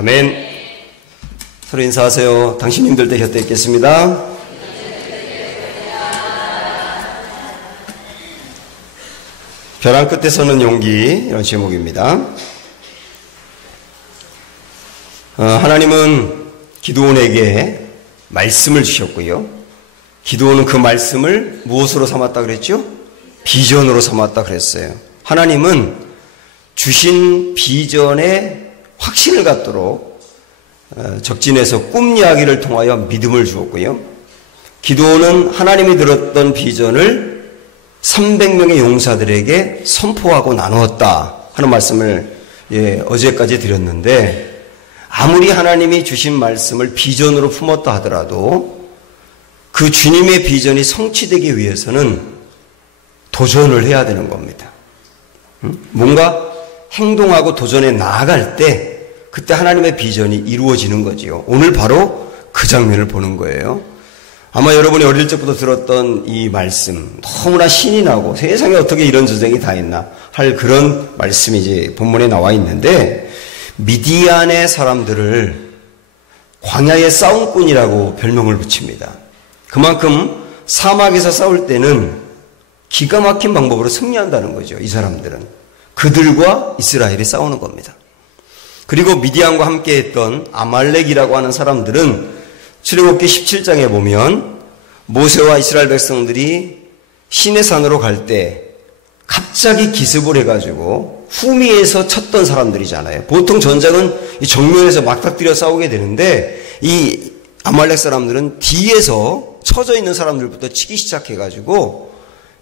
아멘. 서로 인사하세요. 당신님들 때 곁에 있겠습니다. 벼랑 끝에 서는 용기, 이런 제목입니다. 하나님은 기드온에게 말씀을 주셨고요. 기드온은 그 말씀을 무엇으로 삼았다 그랬죠? 비전으로 삼았다 그랬어요. 하나님은 주신 비전에 확신을 갖도록 적진에서 꿈 이야기를 통하여 믿음을 주었고요. 기드온은 하나님이 들었던 비전을 300명의 용사들에게 선포하고 나누었다 하는 말씀을 어제까지 드렸는데, 아무리 하나님이 주신 말씀을 비전으로 품었다 하더라도 그 주님의 비전이 성취되기 위해서는 도전을 해야 되는 겁니다. 뭔가 행동하고 도전에 나아갈 때 그때 하나님의 비전이 이루어지는 거지요. 오늘 바로 그 장면을 보는 거예요. 아마 여러분이 어릴 적부터 들었던 이 말씀, 너무나 신이 나고 세상에 어떻게 이런 전쟁이 다 있나 할 그런 말씀이 이제 본문에 나와 있는데, 미디안의 사람들을 광야의 싸움꾼이라고 별명을 붙입니다. 그만큼 사막에서 싸울 때는 기가 막힌 방법으로 승리한다는 거죠. 이 사람들은 그들과 이스라엘이 싸우는 겁니다. 그리고 미디안과 함께 했던 아말렉이라고 하는 사람들은 출애굽기 17장에 보면 모세와 이스라엘 백성들이 시내산으로 갈 때 갑자기 기습을 해가지고 후미에서 쳤던 사람들이잖아요. 보통 전쟁은 정면에서 막닥뜨려 싸우게 되는데 이 아말렉 사람들은 뒤에서 쳐져 있는 사람들부터 치기 시작해가지고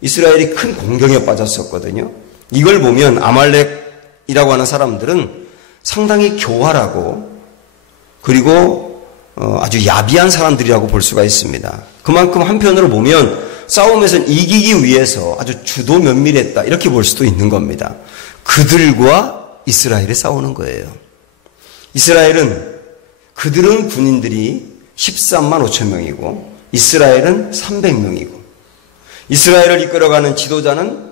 이스라엘이 큰 공경에 빠졌었거든요. 이걸 보면 아말렉이라고 하는 사람들은 상당히 교활하고 그리고 아주 야비한 사람들이라고 볼 수가 있습니다. 그만큼 한편으로 보면 싸움에서는 이기기 위해서 아주 주도 면밀했다 이렇게 볼 수도 있는 겁니다. 그들과 이스라엘이 싸우는 거예요. 그들은 군인들이 13만 5천 명이고 이스라엘은 300명이고 이스라엘을 이끌어가는 지도자는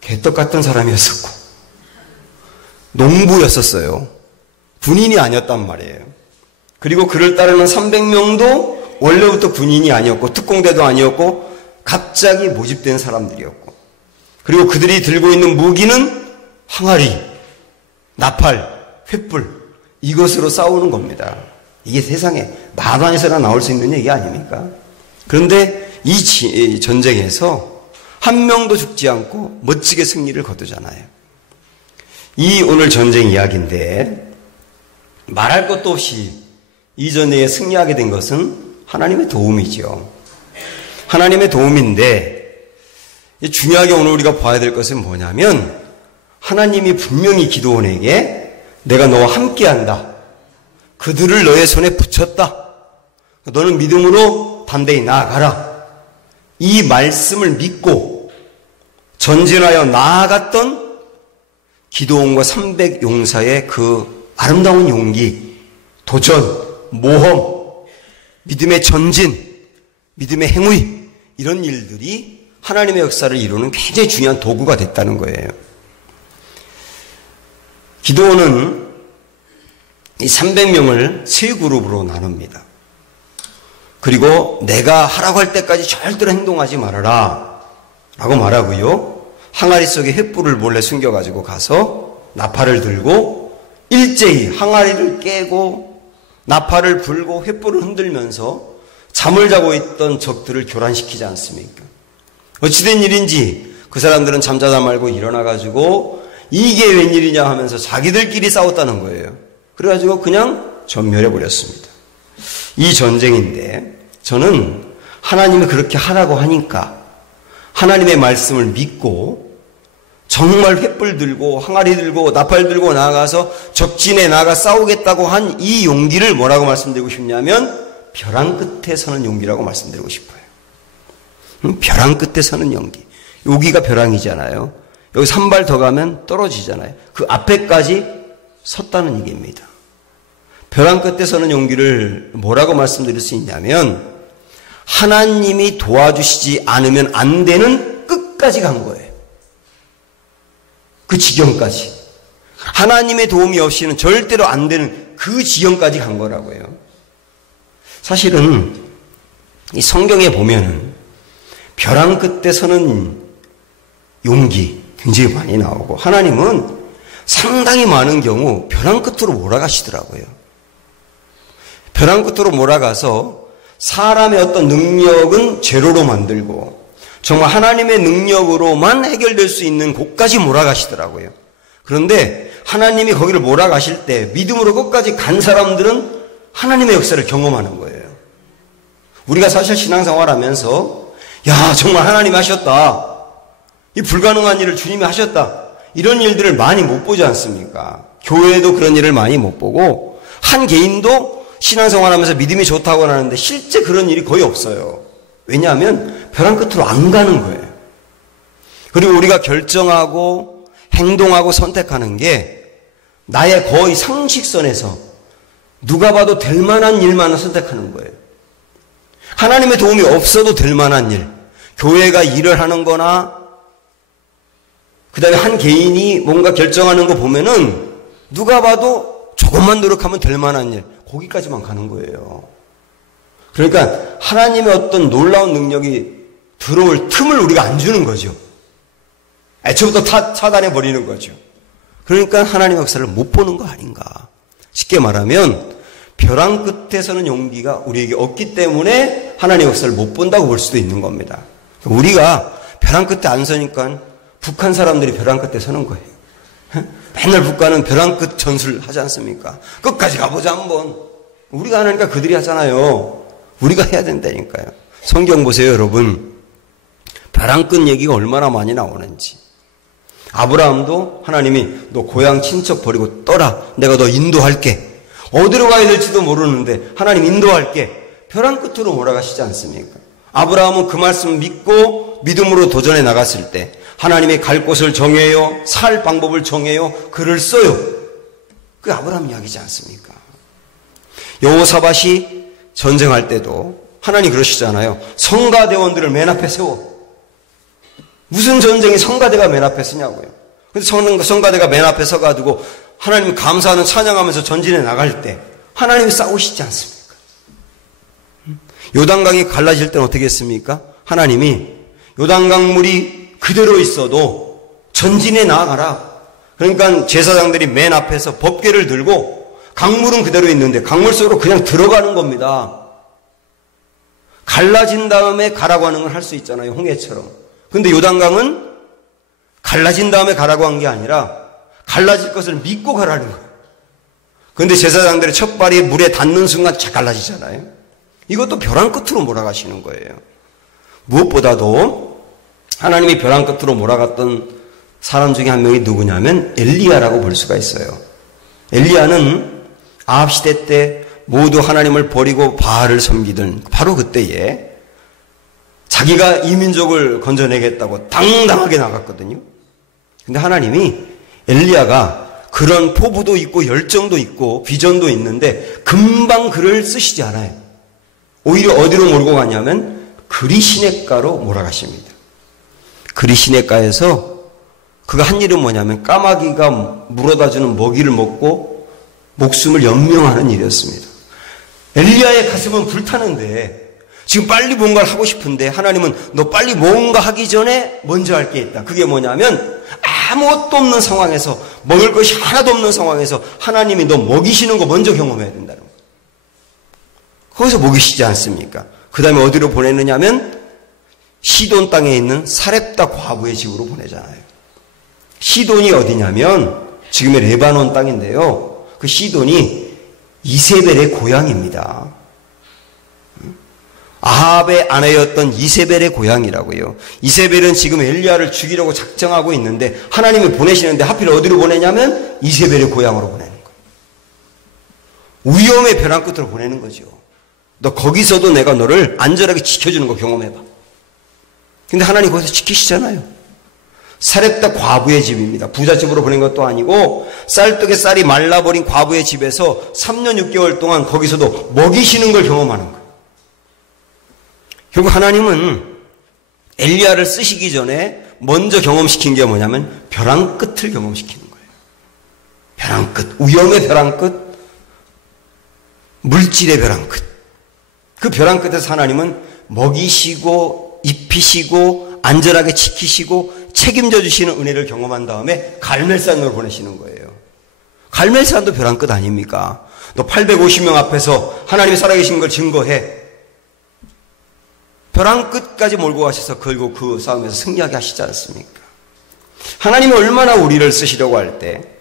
개떡 같은 사람이었었고 농부였었어요. 군인이 아니었단 말이에요. 그리고 그를 따르는 300명도 원래부터 군인이 아니었고 특공대도 아니었고 갑자기 모집된 사람들이었고, 그리고 그들이 들고 있는 무기는 항아리, 나팔, 횃불, 이것으로 싸우는 겁니다. 이게 세상에 만화에서나 나올 수 있는 얘기 아닙니까? 그런데 이 전쟁에서 한 명도 죽지 않고 멋지게 승리를 거두잖아요. 이 오늘 전쟁 이야기인데 말할 것도 없이 이 전쟁에 승리하게 된 것은 하나님의 도움이죠. 하나님의 도움인데 중요하게 오늘 우리가 봐야 될 것은 뭐냐면, 하나님이 분명히 기드온에게 내가 너와 함께한다, 그들을 너의 손에 붙였다, 너는 믿음으로 담대히 나아가라, 이 말씀을 믿고 전진하여 나아갔던 기드온과 300용사의 그 아름다운 용기, 도전, 모험, 믿음의 전진, 믿음의 행위, 이런 일들이 하나님의 역사를 이루는 굉장히 중요한 도구가 됐다는 거예요. 기드온은 이 300명을 세 그룹으로 나눕니다. 그리고 내가 하라고 할 때까지 절대로 행동하지 말아라 라고 말하고요. 항아리 속에 횃불을 몰래 숨겨가지고 가서 나팔을 들고 일제히 항아리를 깨고 나팔을 불고 횃불을 흔들면서 잠을 자고 있던 적들을 교란시키지 않습니까? 어찌된 일인지 그 사람들은 잠자다 말고 일어나가지고 이게 웬일이냐 하면서 자기들끼리 싸웠다는 거예요. 그래가지고 그냥 전멸해버렸습니다. 이 전쟁인데 저는 하나님이 그렇게 하라고 하니까 하나님의 말씀을 믿고 정말 횃불 들고 항아리 들고 나팔 들고 나아가서 적진에 나가 싸우겠다고 한 이 용기를 뭐라고 말씀드리고 싶냐면 벼랑 끝에 서는 용기라고 말씀드리고 싶어요. 벼랑 끝에 서는 용기. 여기가 벼랑이잖아요. 여기 3발 더 가면 떨어지잖아요. 그 앞에까지 섰다는 얘기입니다. 벼랑 끝에 서는 용기를 뭐라고 말씀드릴 수 있냐면, 하나님이 도와주시지 않으면 안 되는 끝까지 간 거예요. 그 지경까지. 하나님의 도움이 없이는 절대로 안 되는 그 지경까지 간 거라고요. 사실은 이 성경에 보면은 벼랑 끝에 서는 용기 굉장히 많이 나오고 하나님은 상당히 많은 경우 벼랑 끝으로 몰아가시더라고요. 벼랑 끝으로 몰아가서 사람의 어떤 능력은 제로로 만들고 정말 하나님의 능력으로만 해결될 수 있는 곳까지 몰아가시더라고요. 그런데 하나님이 거기를 몰아가실 때 믿음으로 끝까지 간 사람들은 하나님의 역사를 경험하는 거예요. 우리가 사실 신앙생활 하면서 야 정말 하나님이 하셨다. 이 불가능한 일을 주님이 하셨다. 이런 일들을 많이 못 보지 않습니까? 교회도 그런 일을 많이 못 보고 한 개인도 신앙생활하면서 믿음이 좋다고 하는데 실제 그런 일이 거의 없어요. 왜냐하면 벼랑 끝으로 안 가는 거예요. 그리고 우리가 결정하고 행동하고 선택하는 게 나의 거의 상식선에서 누가 봐도 될 만한 일만을 선택하는 거예요. 하나님의 도움이 없어도 될 만한 일, 교회가 일을 하는 거나 그 다음에 한 개인이 뭔가 결정하는 거 보면은 누가 봐도 조금만 노력하면 될 만한 일, 거기까지만 가는 거예요. 그러니까 하나님의 어떤 놀라운 능력이 들어올 틈을 우리가 안 주는 거죠. 애초부터 차단해 버리는 거죠. 그러니까 하나님의 역사를 못 보는 거 아닌가. 쉽게 말하면 벼랑 끝에서는 용기가 우리에게 없기 때문에 하나님의 역사를 못 본다고 볼 수도 있는 겁니다. 우리가 벼랑 끝에 안 서니까 북한 사람들이 벼랑 끝에 서는 거예요. 맨날 북한은 벼랑 끝 전술 하지 않습니까? 끝까지 가보자 한번. 우리가 하니까 그들이 하잖아요. 우리가 해야 된다니까요. 성경 보세요 여러분. 벼랑 끝 얘기가 얼마나 많이 나오는지. 아브라함도 하나님이 너 고향 친척 버리고 떠라. 내가 너 인도할게. 어디로 가야 될지도 모르는데 하나님 인도할게. 벼랑 끝으로 몰아가시지 않습니까? 아브라함은 그 말씀 믿고 믿음으로 도전해 나갔을 때 하나님이 갈 곳을 정해요. 살 방법을 정해요. 글을 써요. 그게 아브라함 이야기지 않습니까? 여호사밧이 전쟁할 때도 하나님 그러시잖아요. 성가대원들을 맨 앞에 세워. 무슨 전쟁이 성가대가 맨 앞에 서냐고요. 근데 성가대가 맨 앞에 서가지고 하나님 감사하는 찬양하면서 전진해 나갈 때 하나님이 싸우시지 않습니까? 요단강이 갈라질 때는 어떻게 했습니까? 하나님이 요단강 물이 그대로 있어도 전진해 나아가라. 그러니까 제사장들이 맨 앞에서 법궤를 들고 강물은 그대로 있는데 강물 속으로 그냥 들어가는 겁니다. 갈라진 다음에 가라고 하는 걸 할 수 있잖아요. 홍해처럼. 근데 요단강은 갈라진 다음에 가라고 한 게 아니라 갈라질 것을 믿고 가라는 거예요. 그런데 제사장들의 첫 발이 물에 닿는 순간 착 갈라지잖아요. 이것도 벼랑 끝으로 몰아가시는 거예요. 무엇보다도 하나님이 벼랑 끝으로 몰아갔던 사람 중에 한 명이 누구냐면 엘리야라고 볼 수가 있어요. 엘리야는 아합 시대 때 모두 하나님을 버리고 바알을 섬기던 바로 그때에 자기가 이 민족을 건져내겠다고 당당하게 나갔거든요. 근데 하나님이 엘리야가 그런 포부도 있고 열정도 있고 비전도 있는데 금방 그를 쓰시지 않아요. 오히려 어디로 몰고 가냐면 그리시네가로 몰아가십니다. 그리시네가에서 그가 한 일은 뭐냐면 까마귀가 물어다주는 먹이를 먹고 목숨을 연명하는 일이었습니다. 엘리야의 가슴은 불타는데 지금 빨리 뭔가를 하고 싶은데 하나님은 너 빨리 뭔가 하기 전에 먼저 할 게 있다. 그게 뭐냐면 아무것도 없는 상황에서 먹을 것이 하나도 없는 상황에서 하나님이 너 먹이시는 거 먼저 경험해야 된다는 거예요. 거기서 먹이시지 않습니까? 그 다음에 어디로 보내느냐면 시돈 땅에 있는 사렙다 과부의 집으로 보내잖아요. 시돈이 어디냐면 지금의 레바논 땅인데요. 그 시돈이 이세벨의 고향입니다. 아합의 아내였던 이세벨의 고향이라고요. 이세벨은 지금 엘리야를 죽이려고 작정하고 있는데 하나님이 보내시는데 하필 어디로 보내냐면 이세벨의 고향으로 보내는 거예요. 위험의 벼랑 끝으로 보내는 거죠. 너 거기서도 내가 너를 안전하게 지켜주는 거 경험해봐. 근데 하나님 거기서 지키시잖아요. 사렙다 과부의 집입니다. 부잣집으로 보낸 것도 아니고 쌀떡에 쌀이 말라버린 과부의 집에서 3년 6개월 동안 거기서도 먹이시는 걸 경험하는 거예요. 결국 하나님은 엘리야를 쓰시기 전에 먼저 경험시킨 게 뭐냐면 벼랑 끝을 경험시키는 거예요. 벼랑 끝, 위험의 벼랑 끝, 물질의 벼랑 끝. 그 벼랑 끝에서 하나님은 먹이시고 입히시고 안전하게 지키시고 책임져 주시는 은혜를 경험한 다음에 갈멜산으로 보내시는 거예요. 갈멜산도 벼랑 끝 아닙니까? 너 850명 앞에서 하나님이 살아계신 걸 증거해. 벼랑 끝까지 몰고 가셔서 결국 그 싸움에서 승리하게 하시지 않습니까? 하나님이 얼마나 우리를 쓰시려고 할 때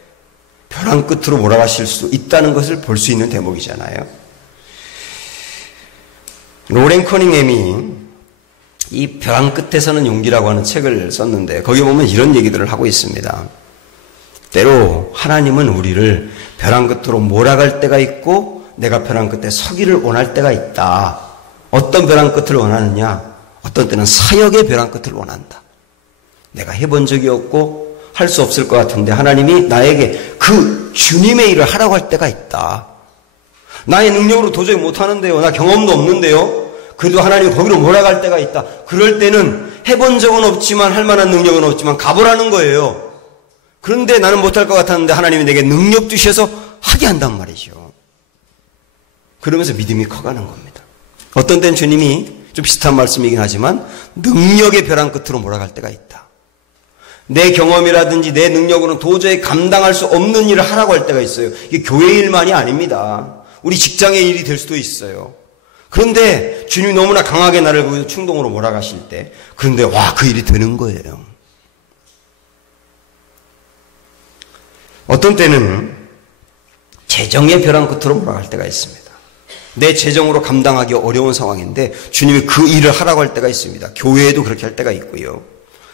벼랑 끝으로 몰아가실 수 있다는 것을 볼 수 있는 대목이잖아요. 로렌 커닝햄이 이 벼랑 끝에서는 용기라고 하는 책을 썼는데 거기 보면 이런 얘기들을 하고 있습니다. 때로 하나님은 우리를 벼랑 끝으로 몰아갈 때가 있고 내가 벼랑 끝에 서기를 원할 때가 있다. 어떤 벼랑 끝을 원하느냐? 어떤 때는 사역의 벼랑 끝을 원한다. 내가 해본 적이 없고 할 수 없을 것 같은데 하나님이 나에게 그 주님의 일을 하라고 할 때가 있다. 나의 능력으로 도저히 못하는데요. 나 경험도 없는데요. 그래도 하나님이 거기로 몰아갈 때가 있다. 그럴 때는 해본 적은 없지만 할 만한 능력은 없지만 가보라는 거예요. 그런데 나는 못할 것 같았는데 하나님이 내게 능력 주셔서 하게 한단 말이죠. 그러면서 믿음이 커가는 겁니다. 어떤 때는 주님이 좀 비슷한 말씀이긴 하지만 능력의 벼랑 끝으로 몰아갈 때가 있다. 내 경험이라든지 내 능력으로는 도저히 감당할 수 없는 일을 하라고 할 때가 있어요. 이게 교회 일만이 아닙니다. 우리 직장의 일이 될 수도 있어요. 그런데 주님이 너무나 강하게 나를 거기서 충동으로 몰아가실 때 그런데 와, 그 일이 되는 거예요. 어떤 때는 재정의 벼랑 끝으로 몰아갈 때가 있습니다. 내 재정으로 감당하기 어려운 상황인데 주님이 그 일을 하라고 할 때가 있습니다. 교회에도 그렇게 할 때가 있고요.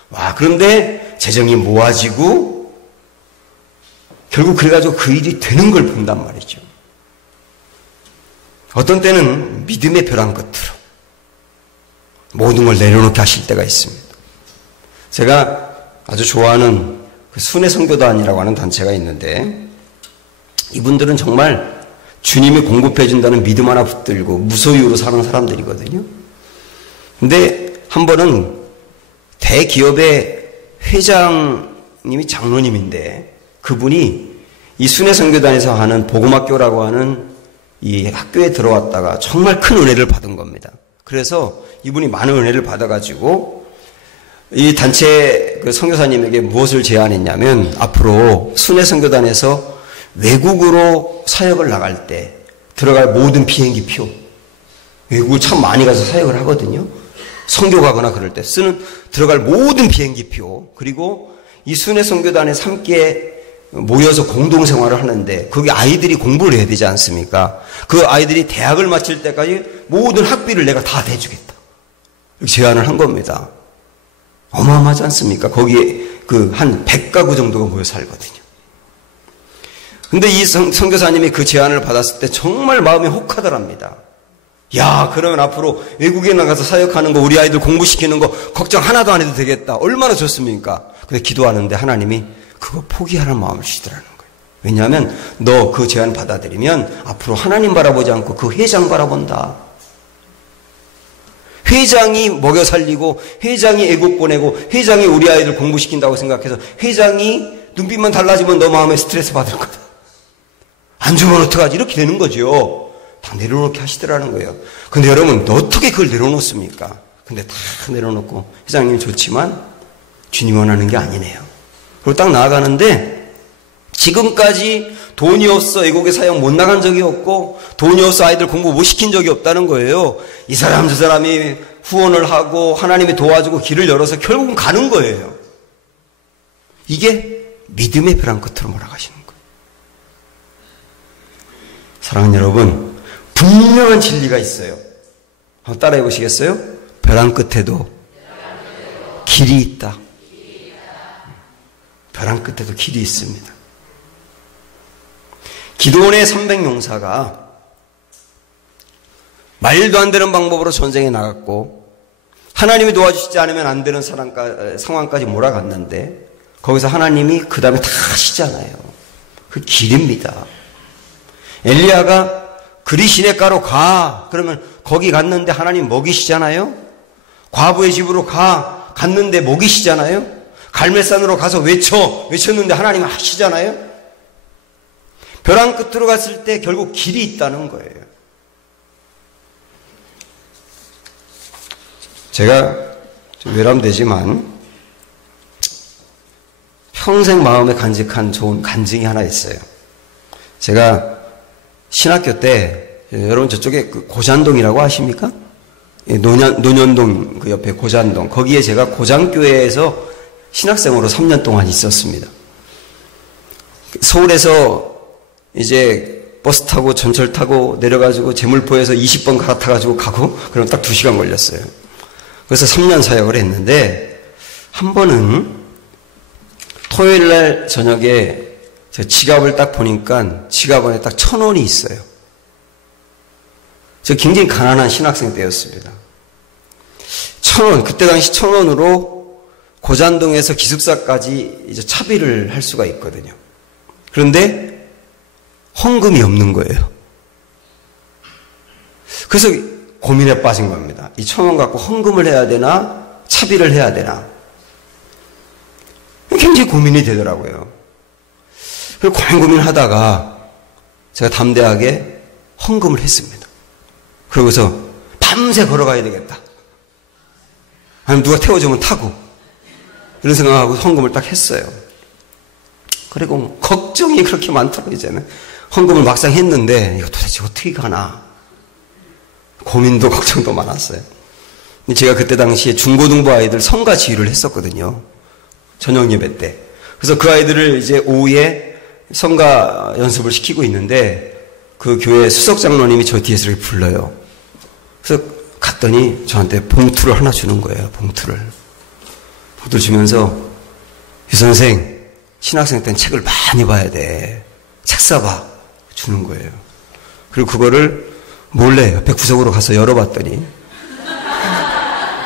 와, 그런데 재정이 모아지고 결국 그래가지고 그 일이 되는 걸 본단 말이죠. 어떤 때는 믿음의 벼랑 끝으로 모든 걸 내려놓게 하실 때가 있습니다. 제가 아주 좋아하는 그 순회 선교단이라고 하는 단체가 있는데 이분들은 정말 주님이 공급해 준다는 믿음 하나 붙들고 무소유로 사는 사람들이거든요. 근데 한 번은 대기업의 회장님이 장로님인데 그분이 이 순회 선교단에서 하는 복음학교라고 하는 이 학교에 들어왔다가 정말 큰 은혜를 받은 겁니다. 그래서 이분이 많은 은혜를 받아가지고 이 단체 그 선교사님에게 무엇을 제안했냐면 앞으로 순회 선교단에서 외국으로 사역을 나갈 때 들어갈 모든 비행기 표, 외국을 참 많이 가서 사역을 하거든요. 선교 가거나 그럴 때 쓰는 들어갈 모든 비행기 표, 그리고 이 순회 선교단에 함께 모여서 공동생활을 하는데 거기 아이들이 공부를 해야 되지 않습니까? 그 아이들이 대학을 마칠 때까지 모든 학비를 내가 다 대주겠다. 이렇게 제안을 한 겁니다. 어마어마하지 않습니까? 거기에 그 한 100가구 정도가 모여 살거든요. 근데 이 선교사님이 그 제안을 받았을 때 정말 마음이 혹하더랍니다. 야, 그러면 앞으로 외국에 나가서 사역하는 거, 우리 아이들 공부시키는 거 걱정 하나도 안 해도 되겠다. 얼마나 좋습니까? 근데 기도하는데 하나님이 그거 포기하라는 마음을 주시더라는 거예요. 왜냐하면 너 그 제안 받아들이면 앞으로 하나님 바라보지 않고 그 회장 바라본다. 회장이 먹여 살리고 회장이 애국 보내고 회장이 우리 아이들 공부시킨다고 생각해서 회장이 눈빛만 달라지면 너 마음에 스트레스 받을 거다. 안 주면 어떡하지? 이렇게 되는 거죠. 다 내려놓게 하시더라는 거예요. 근데 여러분 어떻게 그걸 내려놓습니까? 근데 다 내려놓고 회장님 좋지만 주님 원하는 게 아니네요. 그리고 딱 나아가는데 지금까지 돈이 없어 애국에 사역 못 나간 적이 없고 돈이 없어 아이들 공부 못 시킨 적이 없다는 거예요. 이 사람 저 사람이 후원을 하고 하나님이 도와주고 길을 열어서 결국은 가는 거예요. 이게 믿음의 벼랑 끝으로 몰아가시는 거예요. 사랑하는 여러분, 분명한 진리가 있어요. 한번 따라해 보시겠어요? 벼랑 끝에도 길이 있다. 벼랑 끝에도 길이 있습니다. 기드온의 300용사가 말도 안 되는 방법으로 전쟁에 나갔고 하나님이 도와주시지 않으면 안 되는 상황까지 몰아갔는데 거기서 하나님이 그 다음에 다 하시잖아요. 그 길입니다. 엘리야가 그리 시냇가로 가. 그러면 거기 갔는데 하나님 먹이시잖아요. 과부의 집으로 갔는데 먹이시잖아요. 갈멜산으로 가서 외쳤는데 하나님 하시잖아요. 벼랑 끝으로 갔을 때 결국 길이 있다는 거예요. 제가 좀 외람되지만 평생 마음에 간직한 좋은 간증이 하나 있어요. 제가 신학교 때, 여러분 저쪽에 그 고잔동이라고 아십니까? 논현동 그 옆에 고잔동. 거기에 제가 고장교회에서 신학생으로 3년 동안 있었습니다. 서울에서 이제 버스 타고 전철 타고 내려가지고 제물포에서 20번 갈아타가지고 가고, 그럼 딱 2시간 걸렸어요. 그래서 3년 사역을 했는데, 한 번은 토요일 날 저녁에 제 지갑을 딱 보니까 지갑 안에 딱 1,000원이 있어요. 저 굉장히 가난한 신학생 때였습니다. 1,000원, 그때 당시 1,000원으로 고잔동에서 기숙사까지 이제 차비를 할 수가 있거든요. 그런데 헌금이 없는 거예요. 그래서 고민에 빠진 겁니다. 이 1,000원 갖고 헌금을 해야 되나, 차비를 해야 되나. 굉장히 고민이 되더라고요. 그리고 고민하다가 제가 담대하게 헌금을 했습니다. 그러고서 밤새 걸어가야 되겠다. 아니면 누가 태워주면 타고. 이런 생각하고 헌금을 딱 했어요. 그리고 걱정이 그렇게 많더라고요, 이제는. 헌금을 막상 했는데, 이거 도대체 어떻게 가나. 고민도 걱정도 많았어요. 제가 그때 당시에 중고등부 아이들 성가 지휘를 했었거든요. 저녁 예배 때. 그래서 그 아이들을 이제 오후에 성가 연습을 시키고 있는데 그 교회 수석 장로님이 저 뒤에서 이렇게 불러요. 그래서 갔더니 저한테 봉투를 하나 주는 거예요. 봉투를 주면서 유 선생, 신학생 때는 책을 많이 봐야 돼. 책 사봐. 주는 거예요. 그리고 그거를 몰래 옆에 구석으로 가서 열어봤더니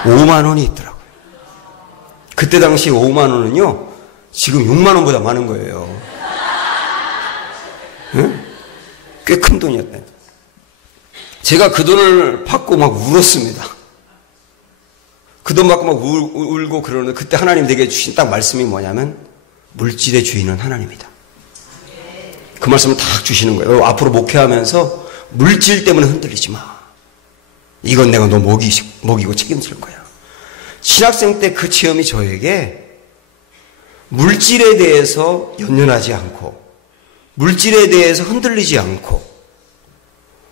5만 원이 있더라고요. 그때 당시 5만 원은요, 지금 6만 원보다 많은 거예요. 응? 꽤 큰 돈이었네. 제가 그 돈을 받고 막 울었습니다. 그 돈 받고 막 울고 그러는데 그때 하나님 내게 주신 딱 말씀이 뭐냐면 물질의 주인은 하나님이다. 그 말씀을 딱 주시는 거예요. 앞으로 목회하면서 물질 때문에 흔들리지 마. 이건 내가 너 먹이고 책임질 거야. 신학생 때 그 체험이 저에게 물질에 대해서 연연하지 않고 물질에 대해서 흔들리지 않고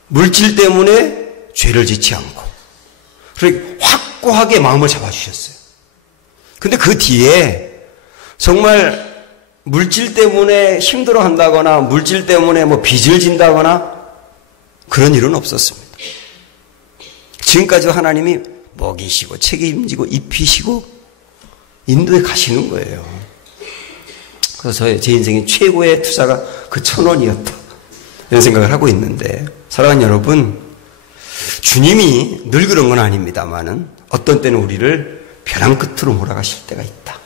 물질 때문에 죄를 짓지 않고 그렇게 확고하게 마음을 잡아주셨어요. 근데 그 뒤에 정말 물질 때문에 힘들어한다거나 물질 때문에 뭐 빚을 진다거나 그런 일은 없었습니다. 지금까지 하나님이 먹이시고 책임지고 입히시고 인도에 가시는 거예요. 그래서 제 인생의 최고의 투자가 그 1,000원이었다. 이런 생각을 하고 있는데 사랑하는 여러분, 주님이 늘 그런 건 아닙니다만은 어떤 때는 우리를 벼랑 끝으로 몰아가실 때가 있다.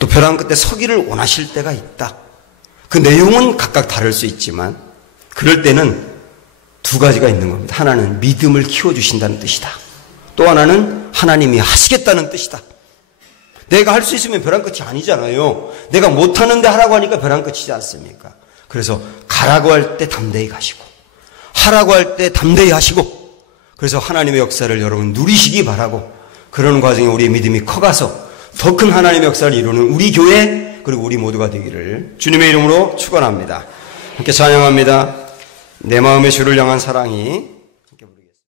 또 벼랑 끝에 서기를 원하실 때가 있다. 그 내용은 각각 다를 수 있지만 그럴 때는 두 가지가 있는 겁니다. 하나는 믿음을 키워주신다는 뜻이다. 또 하나는 하나님이 하시겠다는 뜻이다. 내가 할 수 있으면 벼랑 끝이 아니잖아요. 내가 못하는데 하라고 하니까 벼랑 끝이지 않습니까? 그래서 가라고 할 때 담대히 가시고 하라고 할 때 담대히 하시고 그래서 하나님의 역사를 여러분 누리시기 바라고 그런 과정에 우리의 믿음이 커가서 더 큰 하나님의 역사를 이루는 우리 교회 그리고 우리 모두가 되기를 주님의 이름으로 축원합니다. 함께 찬양합니다. 내 마음의 주를 향한 사랑이